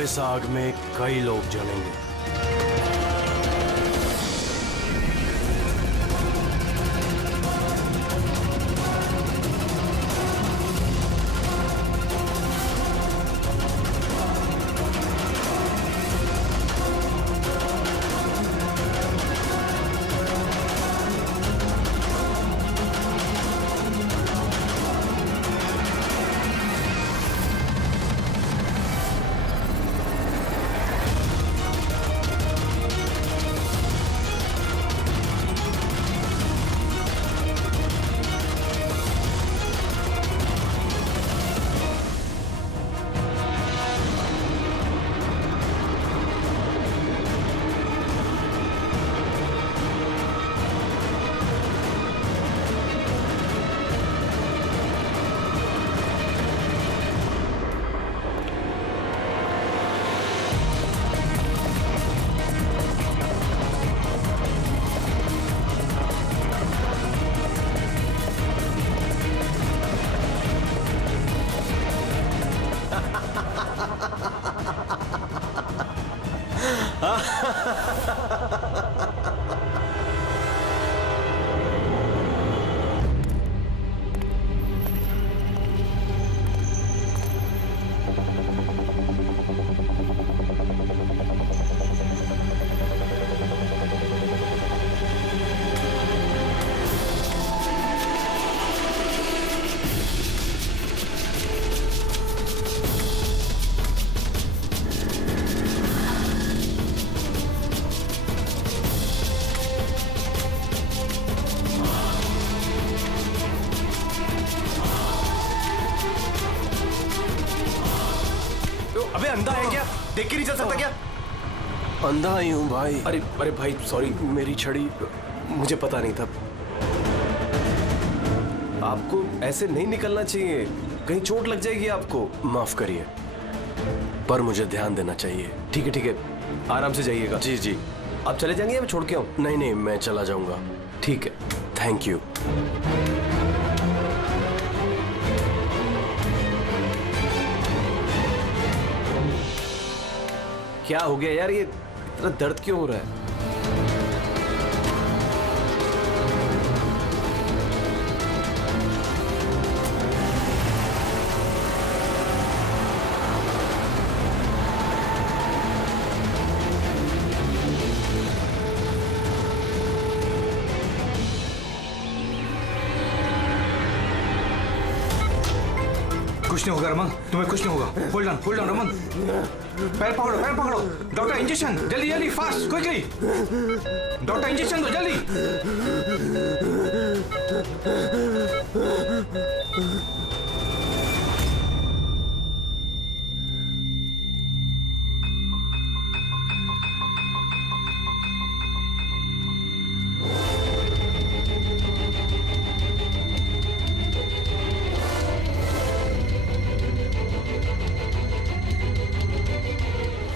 अब इस आग में कई लोग जलेंगे। अबे अंधा है क्या? देख के नहीं चल सकता क्या? अंधा ही हूँ भाई। अरे अरे भाई सॉरी, मेरी छड़ी मुझे पता नहीं था। आपको ऐसे नहीं निकलना चाहिए, कहीं चोट लग जाएगी आपको। माफ करिए, पर मुझे ध्यान देना चाहिए। ठीक है, आराम से जाइएगा। जी जी। आप चले जाएंगे या मैं छोड़ के आऊँ? नहीं नहीं, मैं चला जाऊंगा। ठीक है, थैंक यू। क्या हो गया यार, ये इतना दर्द क्यों हो रहा है? कुछ नहीं होगा रमन, तुम्हें कुछ नहीं होगा। होल्ड ऑन रमन, पैर पकड़ो। डॉक्टर इंजेक्शन, जल्दी फास्ट क्विकली। डॉक्टर इंजेक्शन दो जल्दी।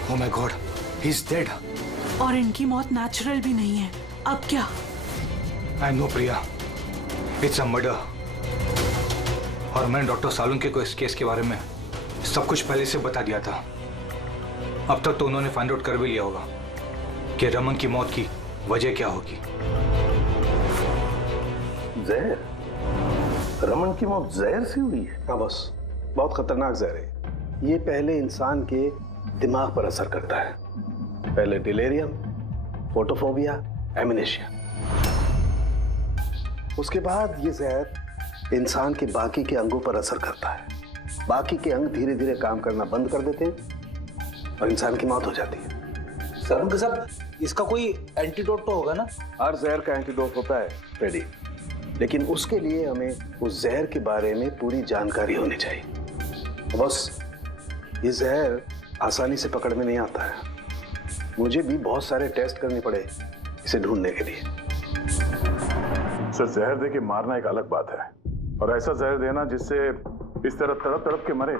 Oh my God, he's dead. और इनकी मौत नेचुरल भी नहीं है। अब क्या? I know Priya, it's a murder. और मैंने डॉक्टर सालुंके को इस केस के बारे में सब कुछ पहले से बता दिया था। अब तक तो उन्होंने फाइंड आउट कर भी लिया होगा कि रमन की मौत की वजह क्या होगी। जहर? रमन की मौत जहर से हुई है? हाँ बस, बहुत खतरनाक जहर है। ये पहले इंसान के दिमाग पर असर करता है। पहले डिलेरियम, फोटोफोबिया, एमनेशिया। उसके बाद ये जहर इंसान के बाकी के अंगों पर असर करता है। बाकी के अंग धीरे धीरे काम करना बंद कर देते हैं और इंसान की मौत हो जाती है। सर साहब, इसका कोई एंटीडोट तो होगा ना? हर जहर का एंटीडोट होता है फ्रेडी, लेकिन उसके लिए हमें उस जहर के बारे में पूरी जानकारी होनी चाहिए। बस ये जहर आसानी से पकड़ में नहीं आता है। मुझे भी बहुत सारे टेस्ट करने पड़े इसे ढूंढने के लिए। सर, जहर दे के मारना एक अलग बात है, और ऐसा जहर देना जिससे इस तरह तड़प तड़प के मरे,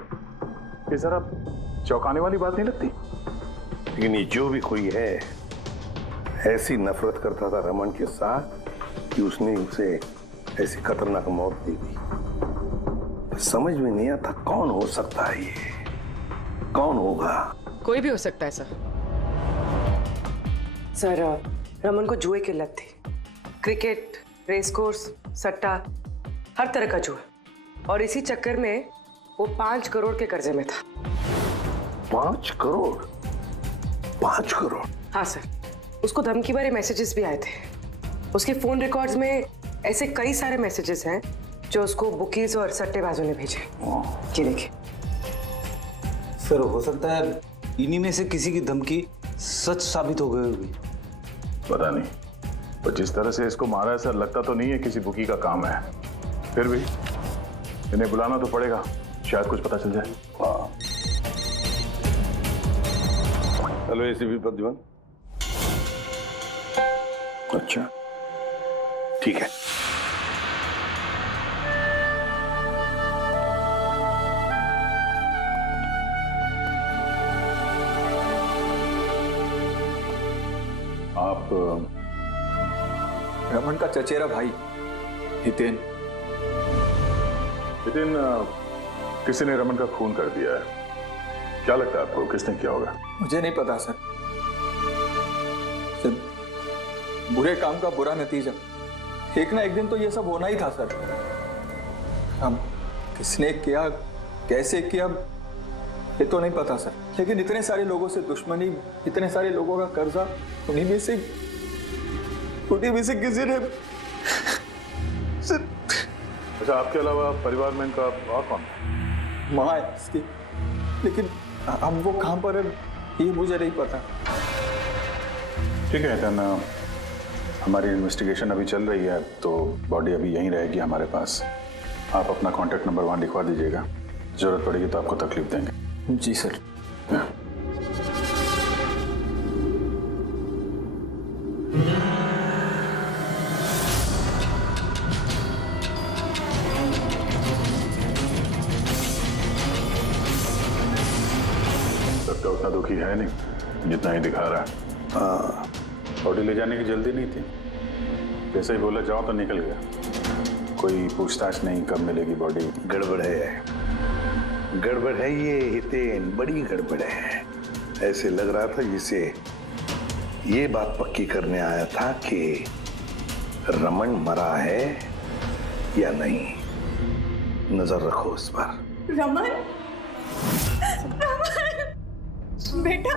ये जरा चौंकाने वाली बात नहीं लगती? लेकिन ये जो भी कोई है, ऐसी नफरत करता था रमन के साथ कि उसने उसे ऐसी खतरनाक मौत दे दी। समझ में नहीं आता कौन हो सकता है ये, कौन होगा? कोई भी हो सकता है सर। सर, रमन को जुए की लत थी। क्रिकेट, रेस कोर्स, सट्टा, हर तरह का जुआ। और इसी चक्कर में वो 5 करोड़ के कर्जे में था। 5 करोड़? 5 करोड़? हाँ सर, उसको धमकी भरे मैसेजेस भी आए थे। उसके फोन रिकॉर्ड्स में ऐसे कई सारे मैसेजेस हैं जो उसको बुकीज और सट्टेबाजों ने भेजे। ये देखिए सर, हो सकता है इन्हीं में से किसी की धमकी सच साबित हो गई होगी। पता नहीं, पर जिस तरह से इसको मारा है सर, लगता तो नहीं है किसी बुकी का काम है। फिर भी इन्हें बुलाना तो पड़ेगा, शायद कुछ पता चल जाए। Hello ACP Pradyuman. अच्छा ठीक है। आप रमन का चचेरा भाई हितेन। हितेन, किसी ने रमन का खून कर दिया है। क्या लगता है आपको किसने किया होगा? मुझे नहीं पता सर। बुरे काम का बुरा नतीजा। एक ना एक दिन तो ये सब होना ही था सर। अब किसने किया, कैसे किया, ये तो नहीं पता सर। लेकिन इतने सारे लोगों से दुश्मनी, इतने सारे लोगों का कर्जा, उन्हीं में से किसी ने अच्छा, आपके अलावा परिवार में इनका और कौन? माँ है इसकी, लेकिन अब वो कहाँ पर है ये मुझे नहीं पता। ठीक है हितेन, हमारी इन्वेस्टिगेशन अभी चल रही है, तो बॉडी अभी यहीं रहेगी हमारे पास। आप अपना कॉन्टैक्ट नंबर वहाँ लिखवा दीजिएगा, जरूरत पड़ेगी तो आपको तकलीफ देंगे। जी सर। सबका उतना दुखी है नहीं जितना ही दिखा रहा है। हाँ, बॉडी ले जाने की जल्दी नहीं थी, जैसे ही बोला जाओ तो निकल गया। कोई पूछताछ नहीं कब मिलेगी बॉडी। गड़बड़ है, गड़बड़ है ये हितेन, बड़ी गड़बड़ है। ऐसे लग रहा था जिसे ये बात पक्की करने आया था कि रमन मरा है या नहीं। नजर रखो उस पर। रमन, रमन बेटा,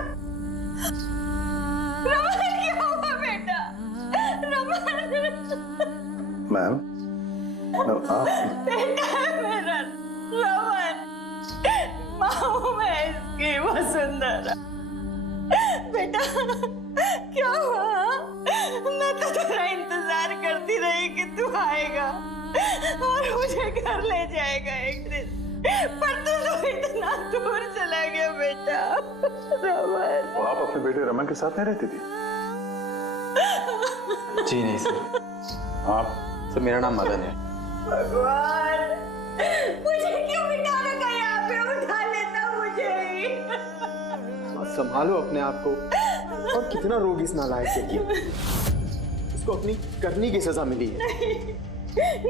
रमन क्या हुआ बेटा? रमन। मैम, आप बेटा मेरा रमन, माँ मैं इसकी वसुंधरा। बेटा क्या हुआ? मैं तो तेरा इंतजार करती रही कि तू आएगा और मुझे घर ले जाएगा एक दिन, पर तू तो इतना दूर चला गया बेटा। रमन, तो आप अपने बेटे रमन के साथ नहीं रहती थी? जी नहीं सर। आप? सर मेरा नाम मदन है। भगवान, मुझे क्यों बिठा रखा यहाँ पे? उठा लेता मुझे ही। संभालो अपने आप को। और कितना रोग इस नालायक के लिए। इसको अपनी करनी की सजा मिली है।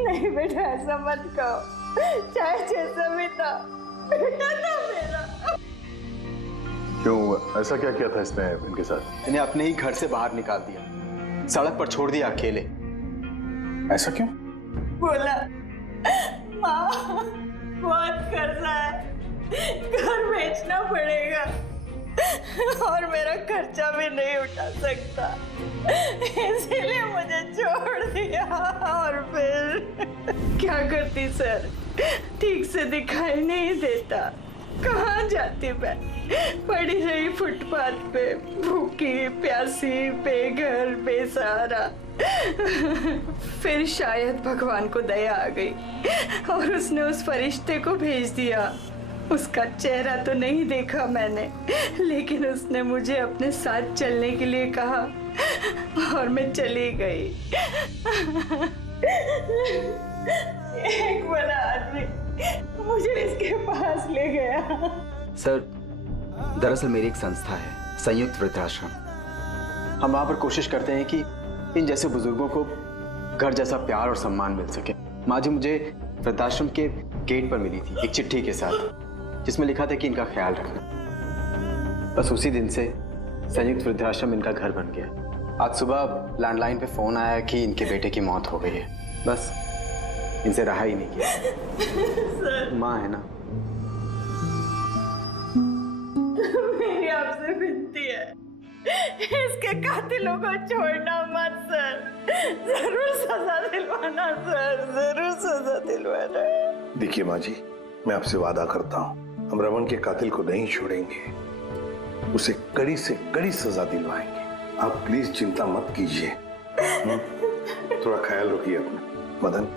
नहीं बेटा, ऐसा मत कहो। चाहे जैसा भी था, बेटा था मेरा। क्यों, ऐसा क्या किया था इसने इनके साथ? इन्हें अपने ही घर से बाहर निकाल दिया, सड़क पर छोड़ दिया अकेले। ऐसा क्यों? बोला माँ बहुत कर्जा है, घर बेचना पड़ेगा और मेरा खर्चा भी नहीं उठा सकता, इसीलिए मुझे छोड़ दिया। और फिर क्या करती सर, ठीक से दिखाई नहीं देता, कहाँ जाती मैं? पड़ी रही फुटपाथ पे, भूखी प्यासी, बेघर बेसहारा। फिर शायद भगवान को दया आ गई और उसने उस फरिश्ते को भेज दिया। उसका चेहरा तो नहीं देखा मैंने, लेकिन उसने मुझे अपने साथ चलने के लिए कहा और मैं चली गई। एक बड़ा आदमी मुझे इसके पास ले गया। सर, दरअसल मेरी एक संस्था है, संयुक्त वृद्धाश्रम। हम वहां पर कोशिश करते हैं कि इन जैसे बुजुर्गों को घर जैसा प्यार और सम्मान मिल सके। माँ जी मुझे वृद्धाश्रम के गेट पर मिली थी एक चिट्ठी के साथ, जिसमें लिखा था कि इनका ख्याल रखना। बस उसी दिन से संयुक्त वृद्धाश्रम इनका घर बन गया। आज सुबह लैंडलाइन पे फोन आया कि इनके बेटे की मौत हो गई है। बस इनसे रहा ही नहीं गया। माँ है ना। मेरी आपसे विनती है, इसके कातिलों को छोड़ना मत सर। जरूर सजा दिलवाना सर, जरूर सजा दिलवाना। देखिए माँ जी, मैं आपसे वादा करता हूँ, हम रमन के कातिल को नहीं छोड़ेंगे, उसे कड़ी से कड़ी सजा दिलवाएंगे। आप प्लीज चिंता मत कीजिए। थोड़ा ख्याल रखिए अपना। मदन,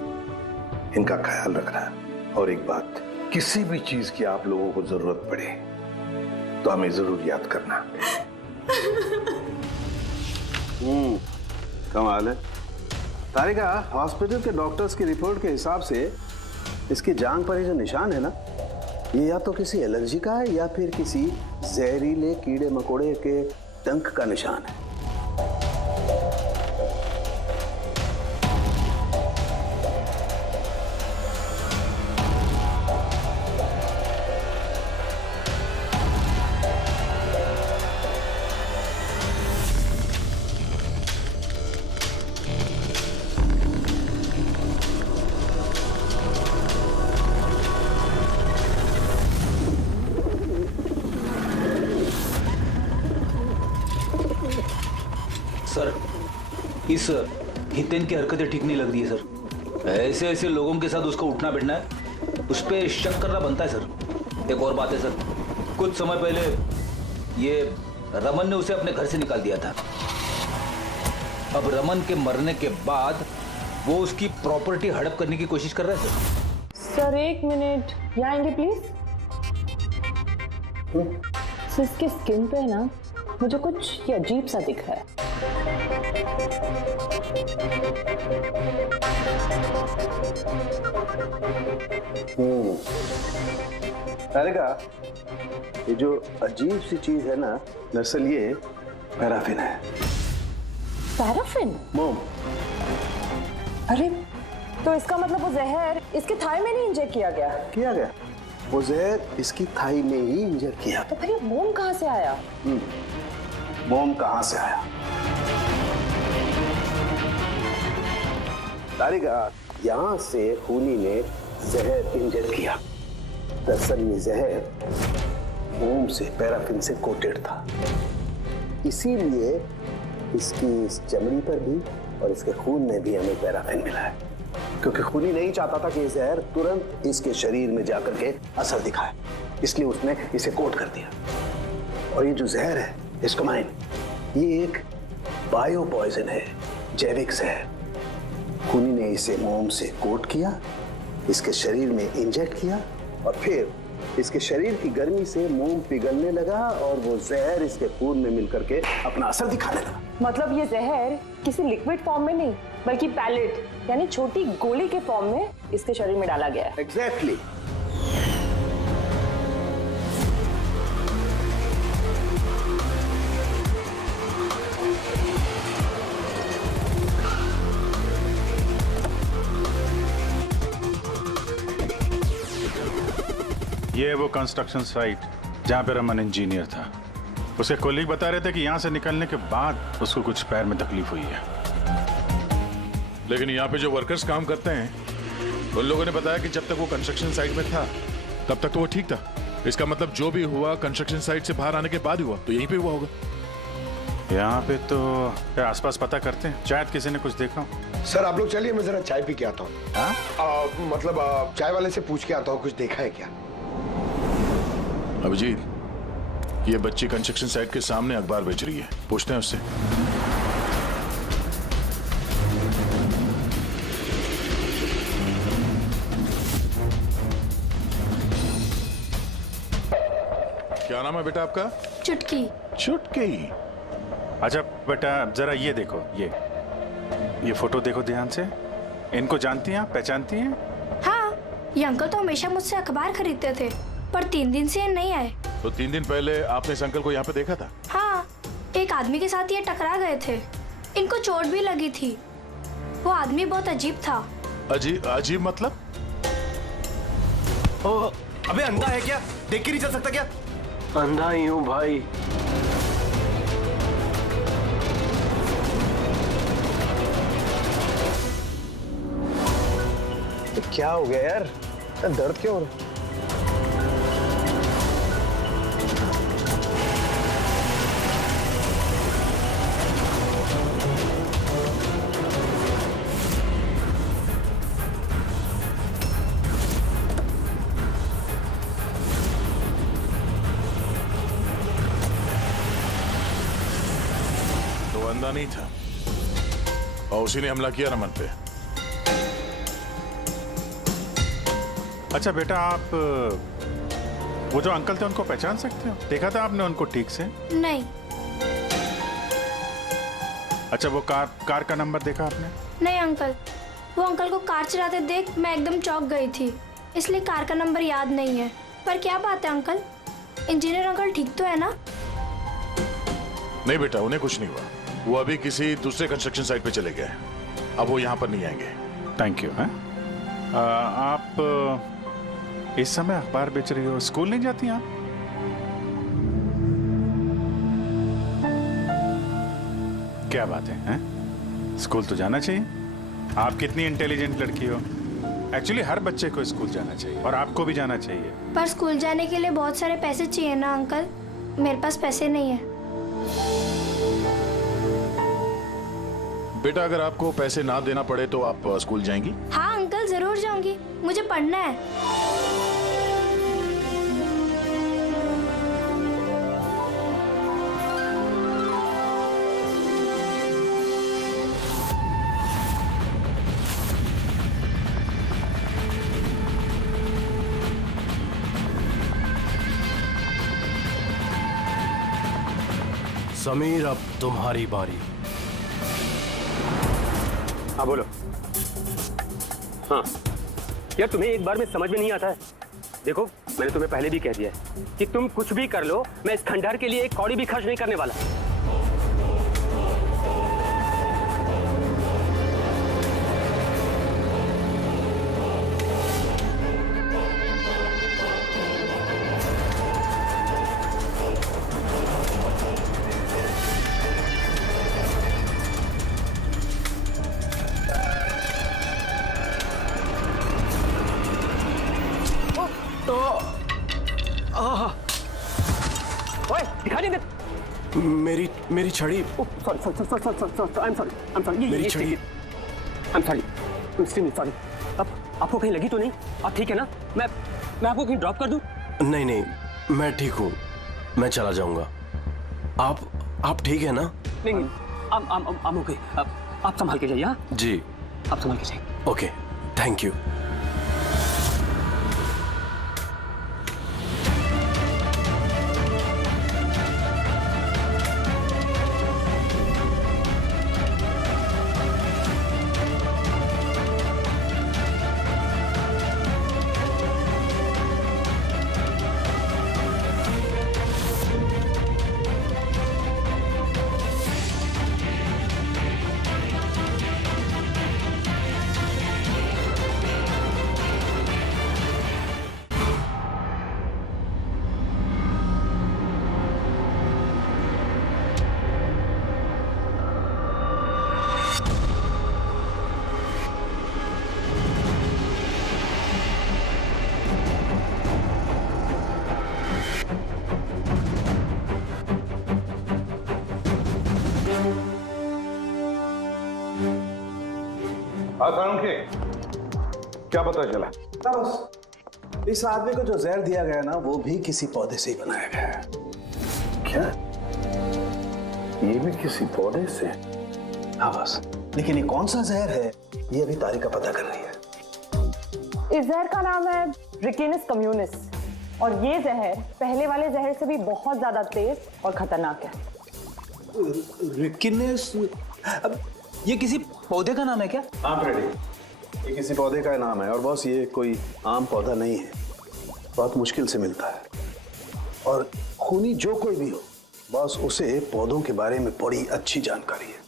इनका ख्याल रखना है। और एक बात, किसी भी चीज की आप लोगों को जरूरत पड़े तो हमें जरूर याद करना। कमाल है तारिका। हॉस्पिटल के डॉक्टर्स की रिपोर्ट के हिसाब से इसकी जांघ पर ये जो निशान है ना, ये या तो किसी एलर्जी का है या फिर किसी जहरीले कीड़े मकोड़े के डंक का निशान है। सर, इस हितेन की हरकतें ठीक नहीं लग रही है सर। ऐसे ऐसे लोगों के साथ उसको उठना बैठना है, उस पर शक करना बनता है सर। एक और बात है सर, कुछ समय पहले ये रमन ने उसे अपने घर से निकाल दिया था। अब रमन के मरने के बाद वो उसकी प्रॉपर्टी हड़प करने की कोशिश कर रहा है सर। सर एक मिनट, यहाँ आएंगे प्लीज। सर इसके स्किन पे ना मुझे कुछ ये अजीब सा दिख रहा है। तारिका, ये जो अजीब सी चीज है ना, दरअसल ये पैराफिन है। पैराफिन? मोम। अरे तो इसका मतलब वो जहर इसके थाई में नहीं इंजेक्ट किया गया? किया गया, वो जहर इसकी थाई में ही इंजेक्ट किया। तो फिर ये मोम कहाँ से आया? मोम कहाँ से आया? तारिका, यहाँ से खूनी ने जहर इंजेक्ट किया। दरअसल ये जहर मोम से, पैराफिन से कोटेड था, इसीलिए इसकी इस चमड़ी पर भी और इसके खून में भी हमें पैराफिन मिला है। क्योंकि खूनी नहीं चाहता था कि ये जहर तुरंत इसके शरीर में जाकर के असर दिखाए, इसलिए उसने इसे कोट कर दिया। और ये जो जहर है एस्कोमाइन, ये एक बायो पॉइजन है, जैविक जहर। खूनी ने इसे मोम से कोट किया, इसके शरीर में इंजेक्ट किया और फिर इसके शरीर की गर्मी से मोम पिघलने लगा और वो जहर इसके खून में मिलकर के अपना असर दिखाने लगा। मतलब ये जहर किसी लिक्विड फॉर्म में नहीं बल्कि पैलेट यानी छोटी गोली के फॉर्म में इसके शरीर में डाला गया है। एग्जैक्टली। ये है वो कंस्ट्रक्शन साइट जहाँ पे रमन इंजीनियर था। उसके कोलीग बता रहे थे कि यहाँ से निकलने के बाद उसको कुछ पैर में तकलीफ हुई है। लेकिन यहाँ पे जो वर्कर्स काम करते हैं उन लोगों ने बताया कि जब तक वो कंस्ट्रक्शन साइट में था तब तक तो वो ठीक था। इसका मतलब जो भी हुआ कंस्ट्रक्शन साइट से बाहर आने के बाद हुआ, तो यहीं पे हुआ होगा। यहाँ पे तो आसपास पता करते हैं, शायद किसी ने कुछ देखा। सर आप लोग चलिए, मैं जरा चाय पी के आता हूँ। मतलब चाय वाले से पूछ के आता हूँ, कुछ देखा है क्या? अभिजीत, ये बच्ची कंस्ट्रक्शन साइट के सामने अखबार बेच रही है, पूछते हैं उससे। क्या नाम है बेटा आपका? चुटकी। चुटकी। अच्छा बेटा, जरा ये देखो, ये फोटो देखो ध्यान से। इनको जानती हैं आप, पहचानती हैं? हाँ, ये अंकल तो हमेशा मुझसे अखबार खरीदते थे, पर 3 दिन से ये नहीं आए। तो 3 दिन पहले आपने इस अंकल को यहाँ पे देखा था? हाँ, एक आदमी के साथ ये टकरा गए थे, इनको चोट भी लगी थी। वो आदमी बहुत अजीब था। अजीब मतलब? अबे अंधा है क्या? देख के नहीं चल सकता क्या? अंधा ही हूं भाई। क्या हो गया यार? दर्द क्यों हो रहा है? तो अंधा नहीं था और उसी ने हमला किया रमन पे। अच्छा बेटा, आप वो जो अंकल थे उनको पहचान सकते हो? देखा था आपने उनको ठीक से? नहीं। अच्छा, वो कार का नंबर देखा आपने? नहीं अंकल, वो अंकल को कार चलाते देख मैं एकदम चौंक गई थी, इसलिए कार का नंबर याद नहीं है। पर क्या बात है अंकल, इंजीनियर अंकल ठीक तो है ना? नहीं बेटा, उन्हें कुछ नहीं हुआ। वो अभी किसी दूसरे कंस्ट्रक्शन साइट पे चले गए, अब वो यहाँ पर नहीं आएंगे। Thank you. आप इस समय अखबार बेच रही हो, स्कूल नहीं जाती आप? क्या बात है, हैं? स्कूल तो जाना चाहिए। आप कितनी इंटेलिजेंट लड़की हो। एक्चुअली हर बच्चे को स्कूल जाना चाहिए और आपको भी जाना चाहिए। पर स्कूल जाने के लिए बहुत सारे पैसे चाहिए ना अंकल, मेरे पास पैसे नहीं है। बेटा, अगर आपको पैसे ना देना पड़े तो आप स्कूल जाएंगी? हाँ अंकल, जरूर जाऊंगी, मुझे पढ़ना है। समीर, अब तुम्हारी बारी। हाँ बोलो। हाँ यार, तुम्हें एक बार में समझ में नहीं आता है। देखो, मैंने तुम्हें पहले भी कह दिया है कि तुम कुछ भी कर लो, मैं इस खंडहर के लिए एक कौड़ी भी खर्च नहीं करने वाला। मेरी छड़ी। मेरी छड़ी। सॉरी। अब आपको कहीं लगी तो नहीं? आप ठीक है ना? मैं आपको कहीं ड्रॉप कर दूं? नहीं नहीं, मैं ठीक हूँ, मैं चला जाऊंगा। आप ठीक है ना? नहीं, I'm okay। आप संभाल के जाइए। हाँ जी, आप संभाल के जाइए। Okay, thank you. क्या पता चला? बस इस आदमी को जो जहर दिया गया ना, वो भी किसी पौधे से ही बनाया गया है। क्या? ये भी किसी पौधे से? हाँ बस, लेकिन ये कौन सा जहर है, ये अभी तारिका पता कर रही है। इस जहर का नाम है रिकिनस कम्युनिस, और ये जहर पहले वाले जहर से भी बहुत ज्यादा तेज और खतरनाक है। रिकिनस? ये किसी पौधे का नाम है क्या? हाँ फ्रेडी, ये किसी पौधे का नाम है, और बॉस ये कोई आम पौधा नहीं है, बहुत मुश्किल से मिलता है। और खूनी जो कोई भी हो बॉस, उसे पौधों के बारे में बड़ी अच्छी जानकारी है।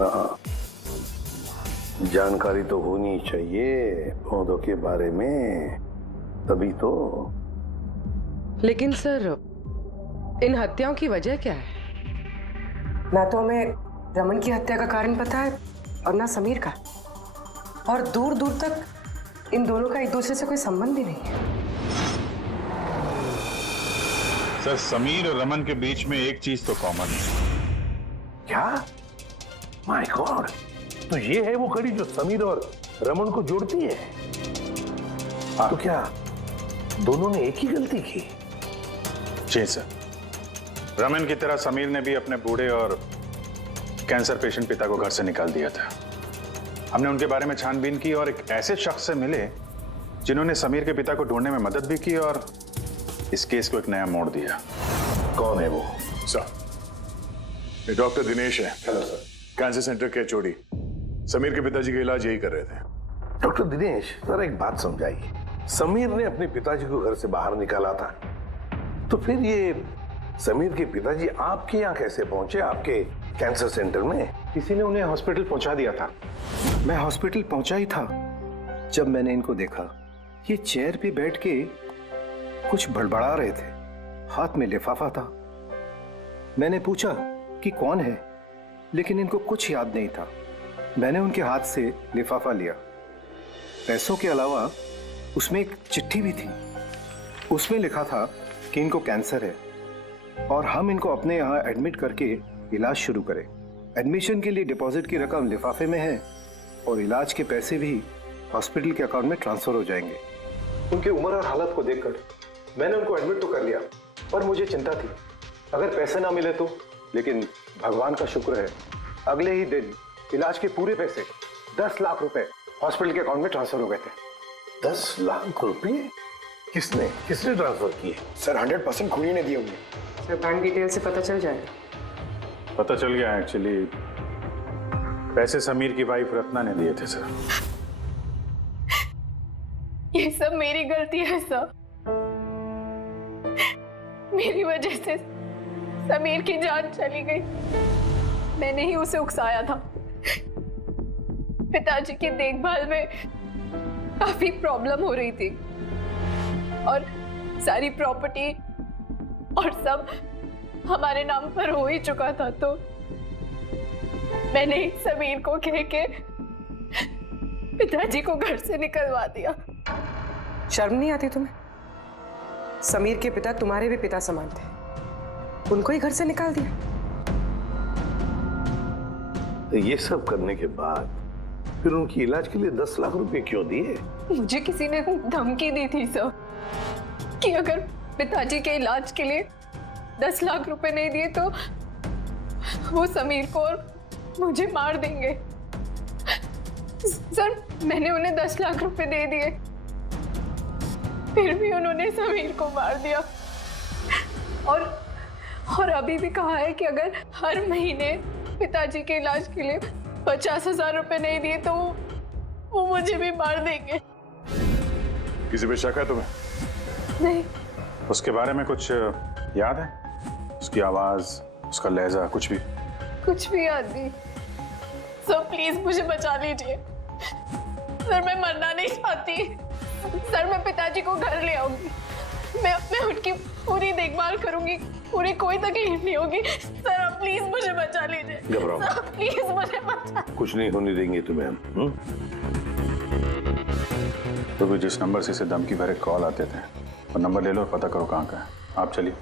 हाँ, जानकारी तो होनी चाहिए पौधों के बारे में, तभी तो। लेकिन सर, इन हत्याओं की वजह क्या है? ना तो हमें रमन की हत्या का कारण पता है और ना समीर का, और दूर दूर तक इन दोनों का एक दूसरे से कोई संबंध ही नहीं है। सर, समीर और रमन के बीच में एक चीज तो कॉमन है। क्या? माय गॉड, तो ये है वो कड़ी जो समीर और रमन को जोड़ती है। तो क्या दोनों ने एक ही गलती की? जी सर, रमन की तरह समीर ने भी अपने बूढ़े और कैंसर पेशेंट पिता को घर से निकाल दिया था। हमने उनके बारे में छानबीन की और एक ऐसे शख्स से मिले जिन्होंने समीर के पिता को ढूंढने में मदद भी की और इस केस को एक नया मोड़ दिया। कौन है वो? सर, ये डॉक्टर दिनेश है। Hello sir. कैंसर सेंटर के चोड़ी। समीर के पिताजी का इलाज यही कर रहे थे। डॉक्टर दिनेश, जरा एक बात समझाइए। समीर ने अपने पिताजी को घर से बाहर निकाला था, तो फिर ये समीर के पिताजी आपके यहाँ कैसे पहुंचे, आपके कैंसर सेंटर में? किसी ने उन्हें हॉस्पिटल पहुंचा दिया था। मैं हॉस्पिटल पहुंचा ही था जब मैंने इनको देखा। ये चेयर पे बैठ के कुछ बड़बड़ा रहे थे, हाथ में लिफाफा था। मैंने पूछा कि कौन है, लेकिन इनको कुछ याद नहीं था। मैंने उनके हाथ से लिफाफा लिया। पैसों के अलावा उसमें एक चिट्ठी भी थी। उसमें लिखा था कि इनको कैंसर है और हम इनको अपने यहाँ एडमिट करके इलाज शुरू करें। एडमिशन के लिए डिपॉजिट की रकम लिफाफे में है और इलाज के पैसे भी हॉस्पिटल के अकाउंट में ट्रांसफर हो जाएंगे। उनकी उम्र और हालत को देखकर मैंने उनको एडमिट तो कर लिया, पर मुझे चिंता थी अगर पैसे ना मिले तो। लेकिन भगवान का शुक्र है, अगले ही दिन इलाज के पूरे पैसे 10 लाख रुपए हॉस्पिटल के अकाउंट में ट्रांसफर हो गए थे। 10 लाख रुपए? किसने ट्रांसफर किए? सर 100% खुनी ने दिए होंगे। सर, बैंक डिटेल से पता चल जाएगा। पता चल गया एक्चुअली पैसे समीर की वाइफ रत्ना ने दिए थे सर। ये सब मेरी गलती है सर। मेरी वजह से समीर की जान चली गई। मैंने ही उसे उकसाया था। पिताजी की देखभाल में काफी प्रॉब्लम हो रही थी और सारी प्रॉपर्टी और सब हमारे नाम पर हो ही चुका था, तो मैंने समीर को कह के पिताजी को घर से निकलवा दिया। शर्म नहीं आती तुम्हें? समीर के पिता तुम्हारे भी पिता समान थे, उनको ही घर से निकाल दिया। ये सब करने के बाद फिर उनकी इलाज के लिए 10 लाख रुपए क्यों दिए? मुझे किसी ने धमकी दी थी सर कि अगर पिताजी के इलाज के लिए 10 लाख रुपए नहीं दिए तो वो समीर को और मुझे मार देंगे। सर, मैंने उन्हें 10 लाख रुपए दे दिए, फिर भी उन्होंने समीर को मार दिया। और अभी भी कहा है कि अगर हर महीने पिताजी के इलाज के लिए 50,000 रुपए नहीं दिए तो वो मुझे भी मार देंगे। किसी पे शक है तुम्हें? नहीं। उसके बारे में कुछ याद है? उसकी आवाज, उसका लहजा, कुछ भी? कुछ भी याद नहीं। सर प्लीज मुझे बचा लीजिए। सर मैं मरना नहीं चाहती। सर मैं पिताजी को घर ले आऊंगी। मैं उनकी पूरी देखभाल करूंगी, पूरी कोई तकलीफ नहीं होगी। सर आप प्लीज मुझे बचा लीजिए। घबराओ सर प्लीज मुझे बचा। कुछ नहीं होने देंगे तुम्हें हम। तो भी जिस नंबर से इसे धमकी भरे कॉल आते थे, और नंबर ले लो और पता करो कहाँ का है। आप चलिए।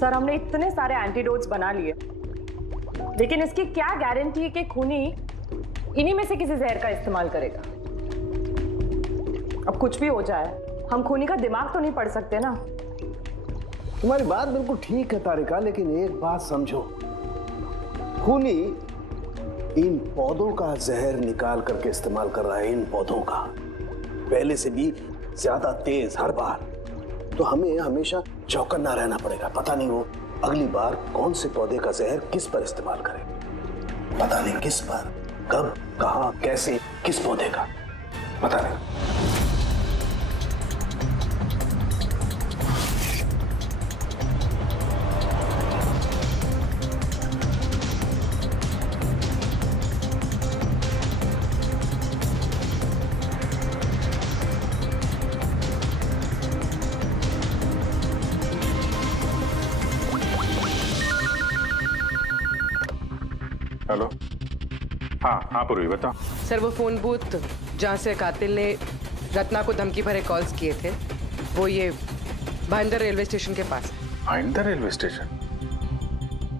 सर हमने इतने सारे एंटीडोट्स बना लिए, लेकिन इसकी क्या गारंटी है कि खूनी इन्हीं में से किसी जहर का इस्तेमाल करेगा? अब कुछ भी हो जाए, हम खूनी का दिमाग तो नहीं पढ़ सकते ना। तुम्हारी बात बिल्कुल ठीक है तारिका, लेकिन एक बात समझो, खूनी इन पौधों का जहर निकाल करके इस्तेमाल कर रहा है, इन पौधों का, पहले से भी ज्यादा तेज हर बार। तो हमें हमेशा चौकन्ना रहना पड़ेगा। पता नहीं वो अगली बार कौन से पौधे का जहर किस पर इस्तेमाल करे, पता नहीं किस पर, कब, कहां, कैसे, किस पौधे का, पता नहीं। हेलो। हाँ पूर्वी बताओ। सर वो फोन बूथ जहाँ से कातिल ने रत्ना को धमकी भरे कॉल्स किए थे, वो ये भाईंदर रेलवे स्टेशन के पास है। Bhayandar railway station?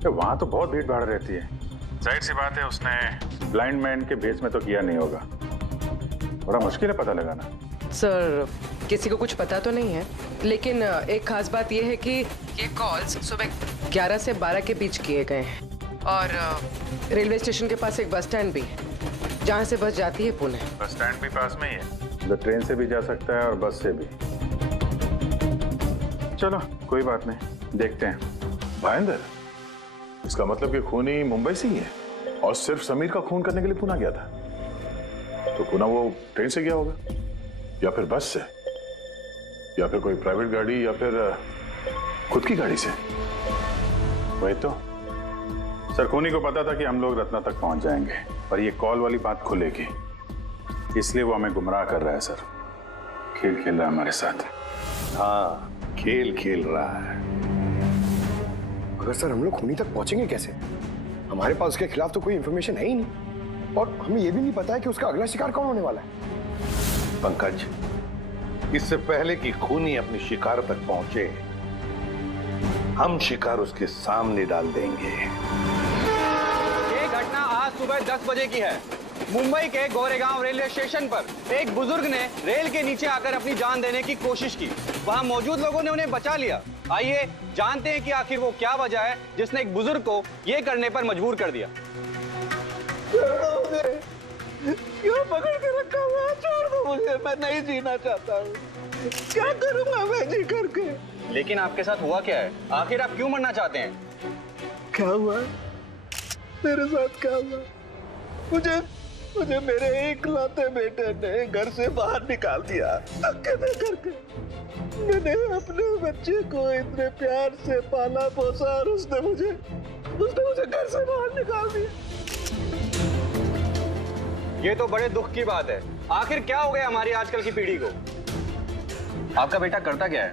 वहां तो बहुत भीड़ भाड़ रहती है। जाहिर सी बात है उसने ब्लाइंड मैन के भेस में तो किया नहीं होगा। बड़ा मुश्किल है पता लगाना। सर किसी को कुछ पता तो नहीं है, लेकिन एक खास बात यह है कि ये कॉल्स सुबह 11 से 12 के बीच किए गए हैं और रेलवे स्टेशन के पास एक बस स्टैंड भी है जहाँ से बस जाती है पुणे। बस स्टैंड भी पास में ही है, तो ट्रेन से भी जा सकता है और बस से भी। चलो कोई बात नहीं, देखते हैं। भाईंदर, इसका मतलब कि खूनी मुंबई से ही है और सिर्फ समीर का खून करने के लिए पुणे गया था। तो पुणे वो ट्रेन से गया होगा या फिर बस से या फिर कोई प्राइवेट गाड़ी या फिर खुद की गाड़ी से। वही तो सर, खूनी को पता था कि हम लोग रत्ना तक पहुंच जाएंगे और ये कॉल वाली बात खुलेगी, इसलिए वो हमें गुमराह कर रहा है सर। खेल खेल रहा है हमारे साथ। हाँ, खेल खेल रहा है। मगर सर हम लोग खूनी तक पहुंचेंगे कैसे? हमारे पास उसके खिलाफ तो कोई इंफॉर्मेशन है ही नहीं और हमें यह भी नहीं पता है कि उसका अगला शिकार कौन होने वाला है। पंकज, इससे पहले कि खूनी अपनी शिकार तक पहुंचे, हम शिकार उसके सामने डाल देंगे। ये घटना आज सुबह 10 बजे की है। मुंबई के गोरेगांव रेलवे स्टेशन पर एक बुजुर्ग ने रेल के नीचे आकर अपनी जान देने की कोशिश की। वहां मौजूद लोगों ने उन्हें बचा लिया। आइए जानते हैं कि आखिर वो क्या वजह है जिसने एक बुजुर्ग को ये करने पर मजबूर कर दिया। क्यों पकड़ के रखा हुआ है? छोड़ दो मुझे, मैं नहीं जीना चाहता हूँ। क्या करूंगा मैं जी करके? लेकिन आपके साथ हुआ क्या है? आखिर आप क्यों मरना चाहते हैं? क्या हुआ? मेरे साथ क्या हुआ? मुझे मेरे इकलौते बेटे ने घर से बाहर निकाल दिया, अकेले करके। मैंने अपने बच्चे को इतने प्यार से पाला पोसा और उसने मुझे घर से बाहर निकाल दिया। ये तो बड़े दुख की बात है। आखिर क्या हो गया हमारी आजकल की पीढ़ी को? आपका बेटा करता क्या है?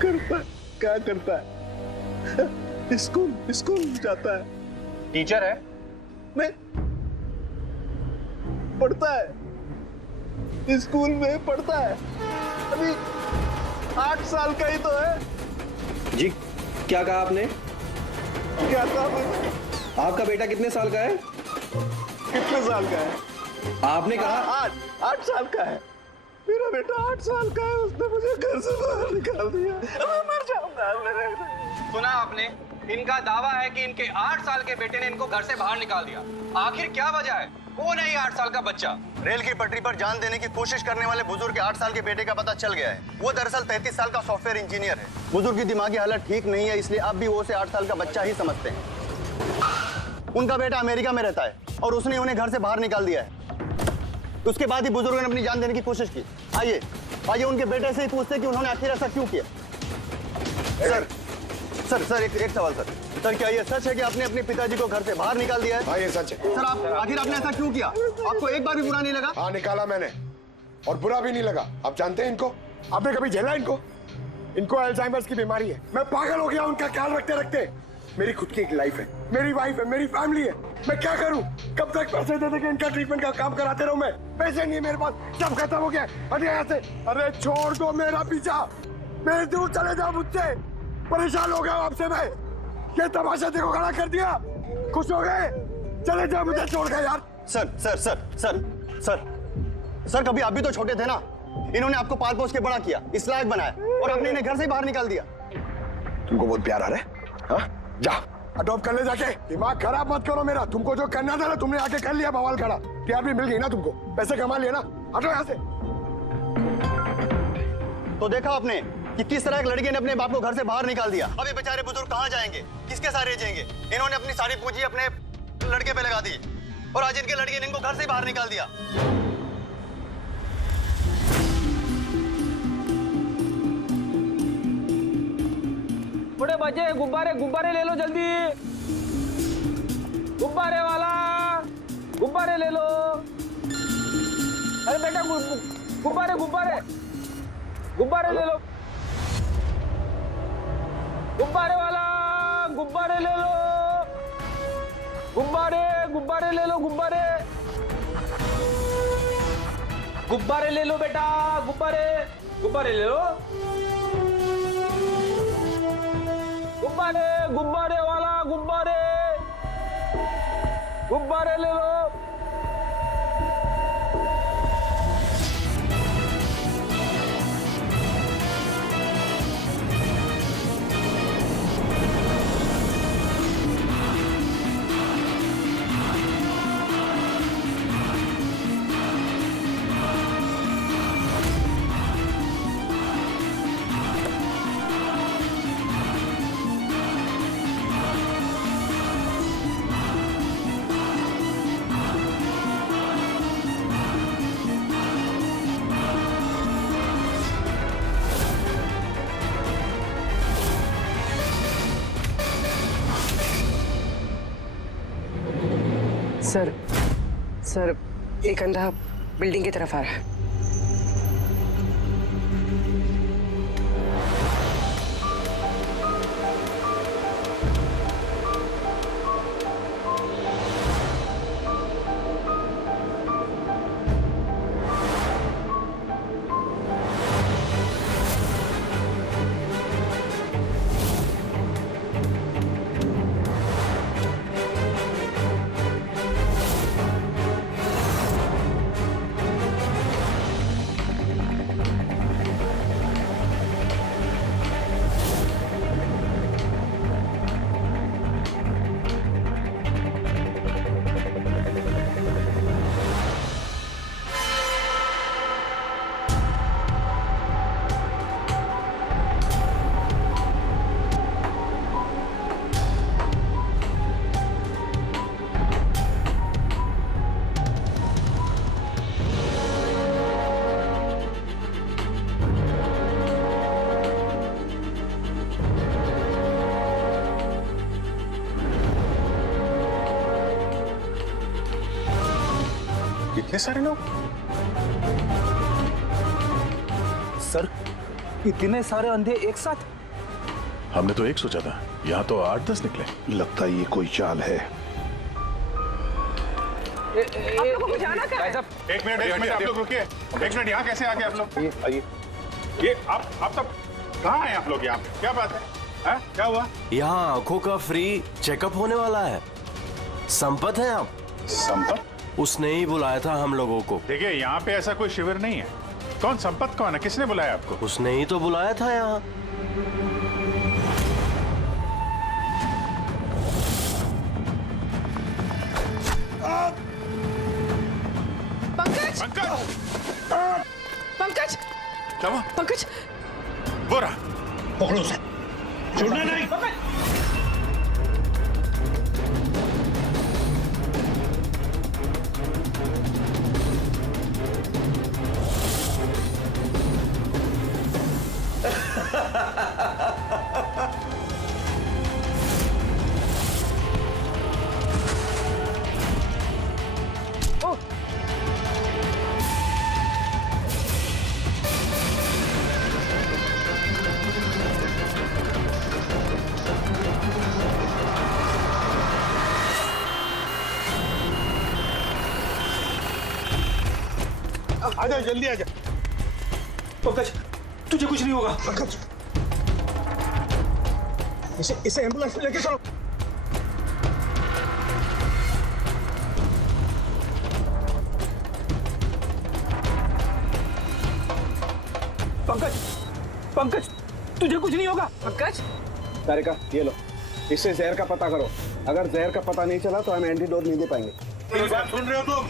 क्या करता है? स्कूल जाता है। टीचर है? नहीं, पढ़ता है, स्कूल में पढ़ता है। अभी 8 साल का ही तो है। जी क्या कहा आपने? क्या कहा मैंने? आपका बेटा कितने साल का है? कितने साल का है? आपने कहा 8 साल का है। मेरा बेटा 8 साल का है, उसने मुझे घर से बाहर निकाल दिया। मैं मर जाऊंगा। सुना आपने? इनका दावा है कि इनके 8 साल के बेटे ने इनको घर से बाहर निकाल दिया। आखिर क्या वजह है? कौन है ये 8 साल का बच्चा? रेल की पटरी पर जान देने की कोशिश करने वाले बुजुर्ग के 8 साल के बेटे का पता चल गया है। वो दरअसल 33 साल का सॉफ्टवेयर इंजीनियर है। बुजुर्ग की दिमागी हालत ठीक नहीं है, इसलिए अब भी वो उसे 8 साल का बच्चा ही समझते हैं। उनका बेटा अमेरिका में रहता है और उसने उन्हें घर से बाहर निकाल दिया है। उसके बाद ही बुजुर्ग ने अपनी जान देने की कोशिश की। आइए उनके बेटे से ही पूछते कि उन्होंने आखिर ऐसा क्यों किया। सर एक सवाल सर, क्या ये सच है कि आपने अपने पिताजी को घर से बाहर निकाल दिया है? हाँ ये सच है। सर आखिर आपने ऐसा क्यों किया? आपको एक बार भी बुरा नहीं लगा? हाँ निकाला मैंने और बुरा भी नहीं लगा। आप जानते हैं इनको? आपने कभी झेला इनको? इनको अल्जाइमर्स की बीमारी है। मैं पागल हो गया उनका ख्याल रखते रखते। मेरी खुद की एक लाइफ है, मेरी वाइफ है, मेरी फैमिली है। मैं क्या करूं? कब तक पैसे दे के इनका ट्रीटमेंट का काम कराते रहूं? मैं पैसे नहीं है मेरे पास, सब खत्म हो गया। हटे यहाँ से। अरे छोड़ दो मेरा पीछा, मेरे दूर चले जाओ मुझसे। परेशान हो गया आपसे मैं। ये तमाशा देखो खड़ा कर दिया। खुश हो गए? चले जाओ, मुझे छोड़ गए यार। सर कभी आप भी तो छोटे थे ना? इन्होंने आपको पाल पोस के बड़ा किया, इस लायक बनाया और आपने इन्हें घर से ही बाहर निकाल दिया। तुमको बहुत प्यार आ रहा है? हाँ? जा अडॉप्ट कर ले जाके। दिमाग खराब मत करो मेरा। तुमको जो करना था ना तुमने आके कर लिया बवाल खड़ा। टीआरपी मिल गई ना तुमको, पैसे कमा लिए ना, हटो यहाँ से। तो देखा आपने कि किस तरह एक लड़के ने अपने बाप को घर से बाहर निकाल दिया। अब ये बेचारे बुजुर्ग कहाँ जाएंगे, किसके सारे जाएंगे? इन्होंने अपनी सारी पूंजी अपने लड़के पे लगा दी और आज इनके लड़के ने इनको घर से बाहर निकाल दिया। बड़े बच्चे गुब्बारे गुब्बारे ले लो जल्दी, गुब्बारे वाला गुब्बारे ले लो। अरे बेटा गुब्बारे गुब्बारे गुब्बारे ले लो, गुब्बारे वाला गुब्बारे ले लो, गुब्बारे गुब्बारे ले लो, गुब्बारे गुब्बारे ले लो बेटा, गुब्बारे गुब्बारे ले लो, गुब्बारे गुब्बारे वाला गुब्बारे गुब्बारे ले लो। सर एक अंधा बिल्डिंग की तरफ आ रहा है। इतने सारे लोग? सर इतने सारे अंधे एक साथ? हमने तो एक सोचा था, यहाँ तो 8-10 निकले। लगता है ये कोई चाल है। एक मिनट आप लोग रुकिए। एक मिनट, यहाँ कैसे आ गए आप लोग? आइए। ये आप तब कहाँ आए आप लोग? यहाँ क्या बात है? क्या हुआ? यहाँ आंखों का फ्री चेकअप होने वाला है। संपत है आप? संपत? उसने ही बुलाया था हम लोगों को। देखिए यहाँ पे ऐसा कोई शिविर नहीं है। कौन संपत कौन है? किसने बुलाया आपको? उसने ही तो बुलाया था यहाँ। पंकज! पंकज! क्या हुआ? पंकज! बोरा पकड़ो उसे, छोड़ना नहीं। आजा, जल्दी आजा। पंकज तुझे कुछ नहीं होगा। पंकज इसे एम्बुलेंस में लेके चलो। पंकज, पंकज, तुझे कुछ नहीं होगा। पंकज, तारिका ये लो, इससे जहर का पता करो। अगर जहर का पता नहीं चला तो हम एंटीडोट नहीं दे पाएंगे। मेरी बात सुन रहे हो तुम?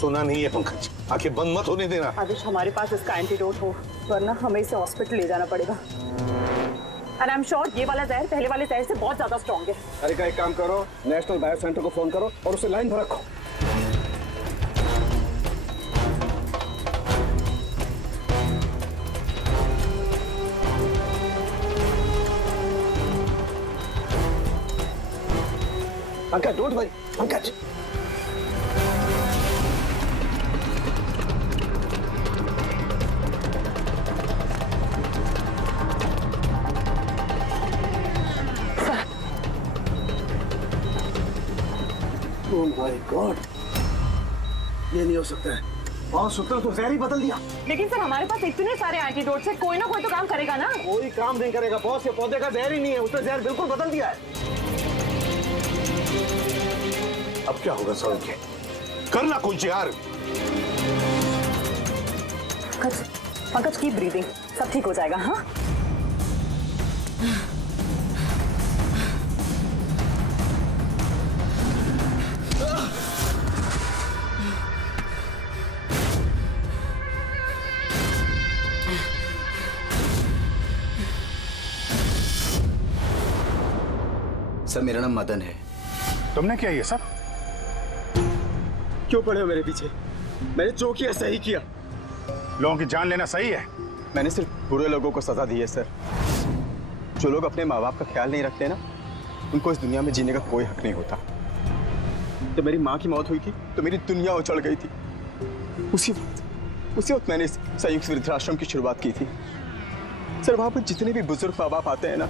सुना नहीं है पंकज, आंखें बंद मत होने देना। आदिश, हमारे पास इसका एंटीडोट हो, वरना हमें इसे हॉस्पिटल ले जाना पड़ेगा। एंड आई एम श्योर ये वाला जहर पहले वाले जहर से बहुत ज्यादा स्ट्रॉन्ग है। तारिका एक काम करो, नेशनल बायो सेंटर को फोन करो और उसे लाइन पर रखो। Pankaj, don't worry, Pankaj. Oh my God, ये नहीं हो सकता है। और सूत्र तो जहर ही बदल दिया। लेकिन सर हमारे पास इतने सारे एंटीडोट्स हैं, कोई ना कोई तो काम करेगा ना। कोई काम नहीं करेगा बॉस, ये पौधे का जहर ही नहीं है, उसने जहर बिल्कुल बदल दिया है। अब क्या होगा सौरभ? करना कुछ यार। पंकज कीप ब्रीदिंग, सब ठीक हो जाएगा। हाँ सर, मेरा नाम मदन है। तुमने क्या ये सब? क्यों पड़े हो मेरे पीछे? मैंने जो किया सही किया। लोगों की जान लेना सही है? मैंने सिर्फ बुरे लोगों को सजा दी है सर। जो लोग अपने माँ बाप का ख्याल नहीं रखते ना, उनको इस दुनिया में जीने का कोई हक नहीं होता। जब मेरी माँ की मौत हुई थी तो मेरी दुनिया उछल गई थी। उसी वक्त मैंने इस संयुक्त वृद्धाश्रम की शुरुआत की थी। सर, वहां पर जितने भी बुजुर्ग माँ बाप आते हैं ना,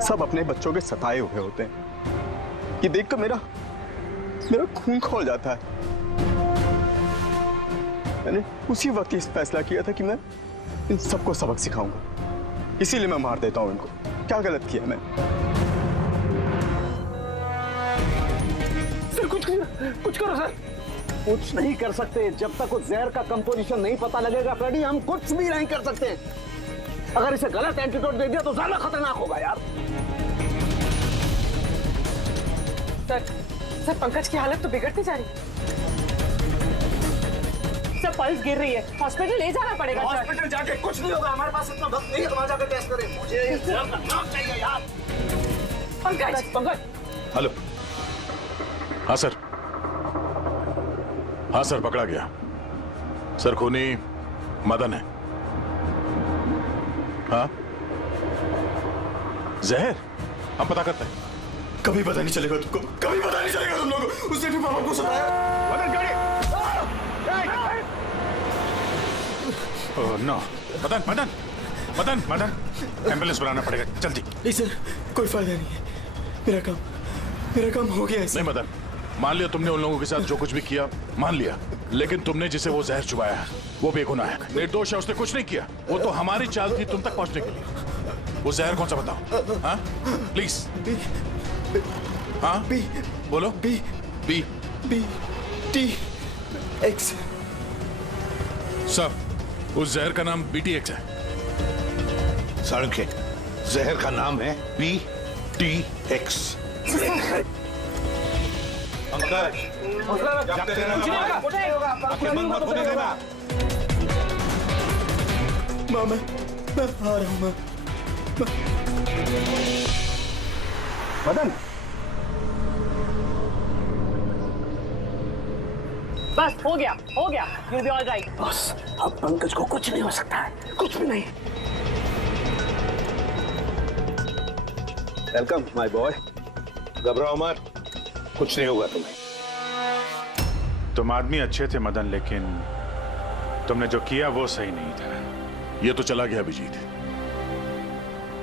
सब अपने बच्चों के सताए हुए होते हैं। ये देखकर मेरा खून खौल जाता है। मैंने उसी वक्त ये फैसला किया था कि मैं इन सबको सबक सिखाऊंगा, इसीलिए मैं मार देता हूं इनको। क्या गलत किया मैं? सर कुछ करो सर। कुछ नहीं कर सकते जब तक उस जहर का कंपोजिशन नहीं पता लगेगा फ्रेडी, हम कुछ भी नहीं कर सकते। अगर इसे गलत एंटीडोट दे दिया तो ज्यादा खतरनाक होगा यार। सर पंकज की हालत तो बिगड़ती जा रही है। सर पल्स गिर रही है, हॉस्पिटल ले जाना पड़ेगा। हॉस्पिटल जाके कुछ नहीं होगा, हमारे पास इतना वक्त नहीं है वहां जाकर टेस्ट करें। मुझे नाम चाहिए यार। पंकज। हेलो। हाँ सर, हाँ सर, पकड़ा गया। सर खूनी मदन है। हाँ, जहर हम पता करते हैं। कभी पता नहीं चलेगा तुमको, कभी पता नहीं चलेगा तुम लोगों को। उसने भी पापा को सताया। मदन गाड़ी। Oh no, Madan Madan Madan Madan, ambulance बुलाना पड़ेगा जल्दी। नहीं सर, कोई फायदा नहीं है। मेरा काम हो गया है। नहीं मदन, मान लिया तुमने उन लोगों के साथ जो कुछ भी किया, मान लिया, लेकिन तुमने जिसे वो जहर चुबाया है वो बेगुनाह है, निर्दोष है, उसने कुछ नहीं किया। वो तो हमारी चाल थी तुम तक पहुंचने के लिए। वो जहर कौन सा बताओ? हाँ प्लीज। हाँ बोलो। B T X. सब उस जहर का नाम BTX है। सारंग, जहर का नाम है BTX। पंकज, जागते रहना, आंखें बंद मत होने देना। माँ मैं आ रहा हूँ। मदन, बस हो गया, you'll be all right। बस अब पंकज को कुछ नहीं हो सकता है, कुछ भी नहीं। Welcome my boy. घबराओ मत, कुछ नहीं होगा तुम्हें। तुम आदमी अच्छे थे मदन, लेकिन तुमने जो किया वो सही नहीं था। ये तो चला गया अभिजीत,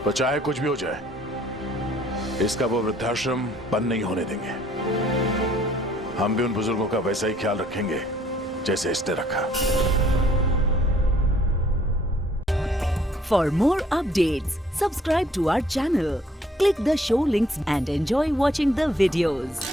तो चाहे कुछ भी हो जाए, इसका वो वृद्धाश्रम बंद नहीं होने देंगे। हम भी उन बुजुर्गों का वैसा ही ख्याल रखेंगे जैसे इसने रखा। For more updates, subscribe to our channel, click the show links and enjoy watching the videos.